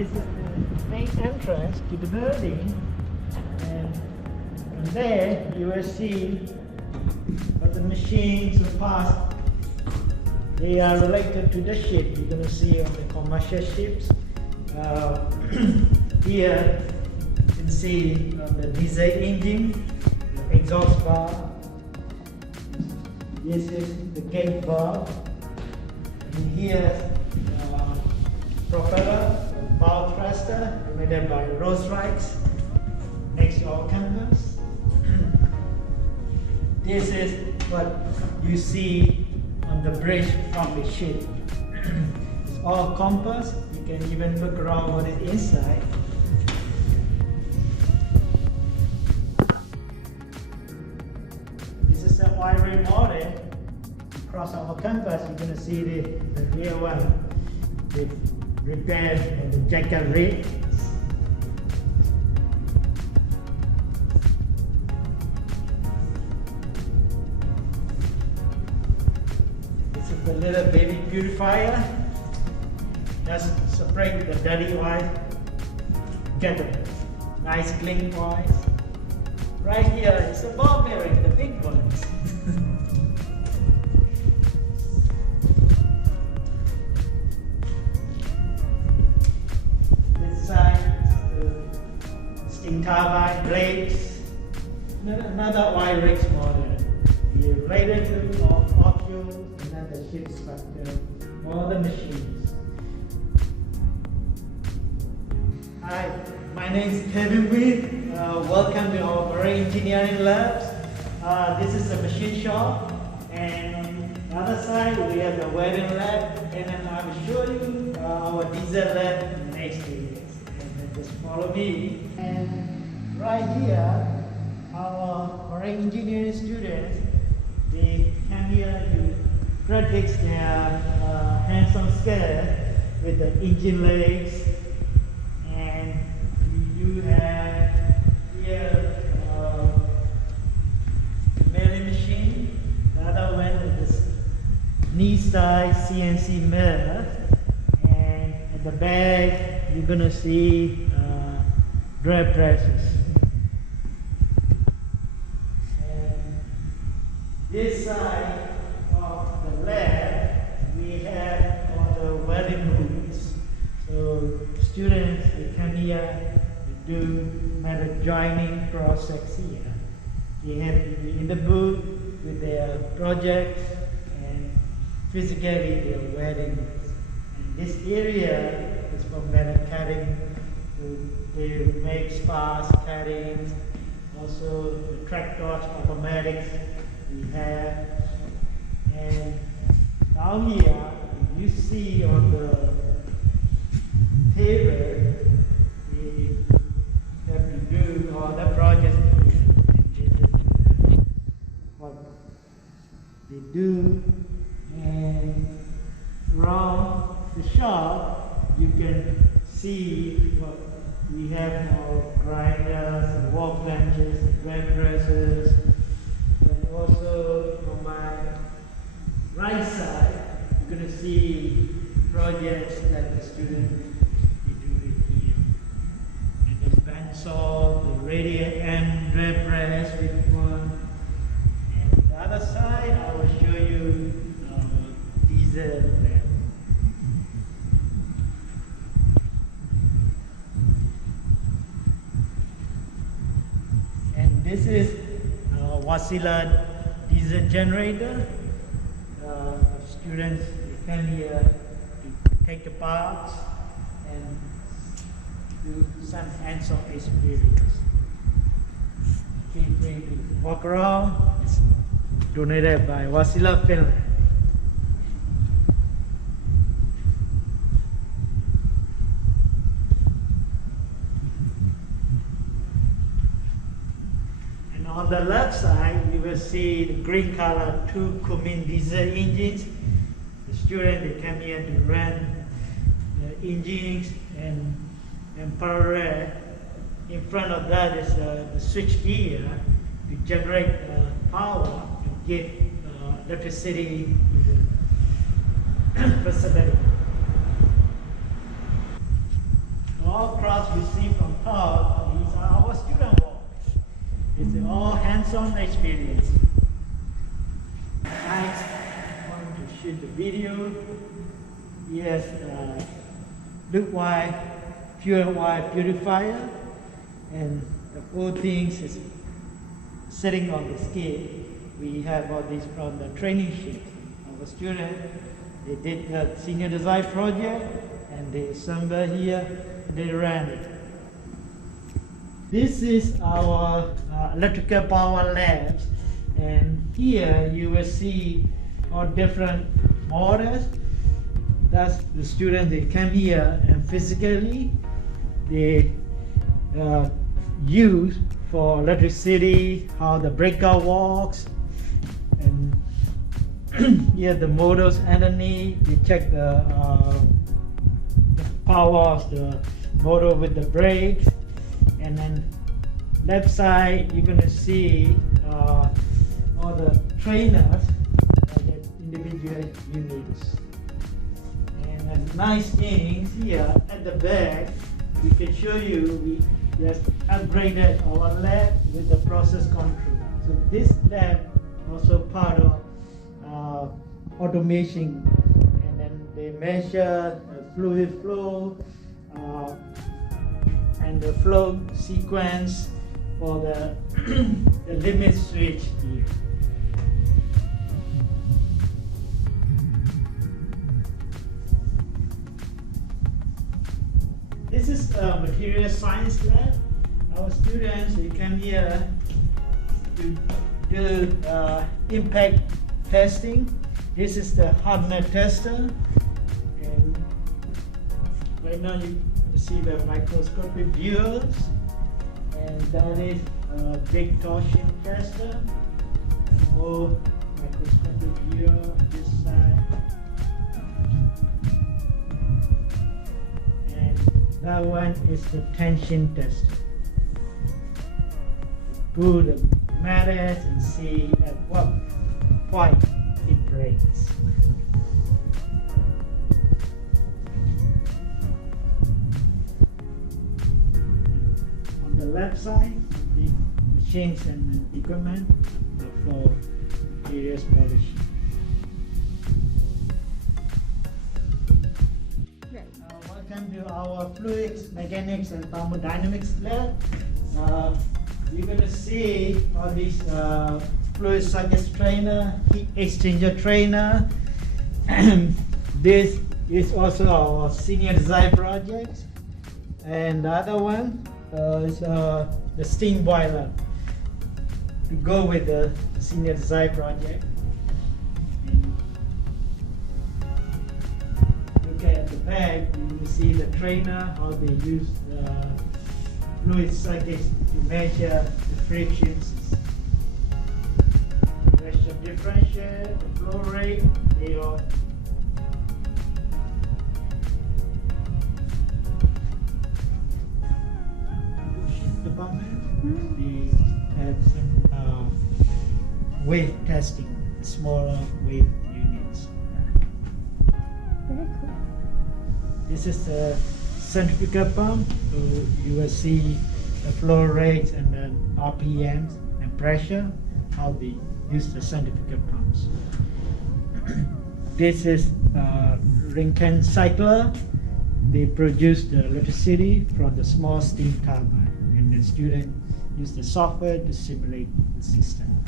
this is the main entrance to the building, and from there you will see what the machines or parts they are related to the ship. You're going to see on the commercial ships. Here you can see the diesel engine, the exhaust valve. This is the gate valve, and here propeller, bow thruster, made by Rolls-Royce, next to our campus. This is what you see on the bridge from the ship. It's all compass. You can even look around what is inside. This is a wiring model. Across our campus, you're going to see the real one. The repair and the jacket rig. This is the little baby purifier. Just separate the dirty oil, get a nice clean oil. Right here is a ball bearing, the big ones. Steam turbine blades, another oil rigs model. The radiator of ocules, another ship structure, all the machines. Hi, my name is Kevin Wee. Welcome to our marine engineering labs. This is a machine shop, and on the other side we have the welding lab, and then I will show you our diesel lab next to it. Just follow me. And right here, our marine engineering students, they come here to practice their hands-on skill with the engine legs. And you have here milling machine. The other one is this knee-size CNC mill. And at the back, you're gonna see drip presses. And this side of the lab, we have all the welding booths. So students, they come here to do metal joining process here. They have to be in the booth with their projects and physically their welding. And this area is for metal cutting. They make spars, cuttings, also the tractors, automatics we have. And down here, you see on the table, we have to do all the projects. What they do, and around the shop, you can see what we have our grinders, workbenches, brake presses, and also on my right side, you're going to see projects that the students do it here. And there's bandsaw, the radiator and brake press with one. And the other side, I will show you diesel lab. This is Wasilla diesel generator. Students they come here to take the parts and do some hands-on experience. Feel free to walk around. It's donated by Wasilla, Finland. On the left side, you will see the green color 2 Cummins diesel engines. The students they come here to run the engines, and parallel in front of that is the switch gear to generate power to give electricity to the facility. all across you see from Powell, these are our student walks. It's all hands-on experience. Next, I want to shoot the video. Yes, look white, pure white purifier, and the whole thing is sitting on the scale. We have all these from the training sheet. Our student, they did a senior design project, and they assemble here, they ran it. This is our electrical power labs, and here you will see all different models. That's the students, they come here and physically they use for electricity, how the breaker works, and here the motors underneath. We check the power of the motor with the brakes, and then left side you're gonna see all the trainers, the individual units. And the nice things here at the back, we can show you. We just upgraded our lab with the process control. So this lab also part of automation, and then they measure the fluid flow and the flow sequence for the, the limit switch here. This is a material science lab. Our students, they come here to do impact testing. This is the hardness tester, and right now you see the microscopic viewers, and that is a big torsion tester. More microscopic viewer on this side, and that one is the tension tester. Pull the matters and see at what point it breaks. On the left side, the machines and equipment for materials polishing. Welcome to our fluids, mechanics, and thermodynamics lab. You're going to see all these fluid circuits trainer, heat exchanger trainer. This is also our senior design project. And the other one is the steam boiler to go with the senior design project. Look at the back, you will see the trainer, how they use the fluid circuits to measure the frictions, pressure differential, the flow rate, they all. Department, they have some weight testing, smaller weight units. Very cool. This is the centrifugal pump, so you will see the flow rates and then RPMs and pressure, how they use the centrifugal pumps. This is Rankine cycler. They produce the electricity from the small steam turbine, and the student use the software to simulate the system.